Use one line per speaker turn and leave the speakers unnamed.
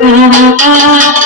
oh you.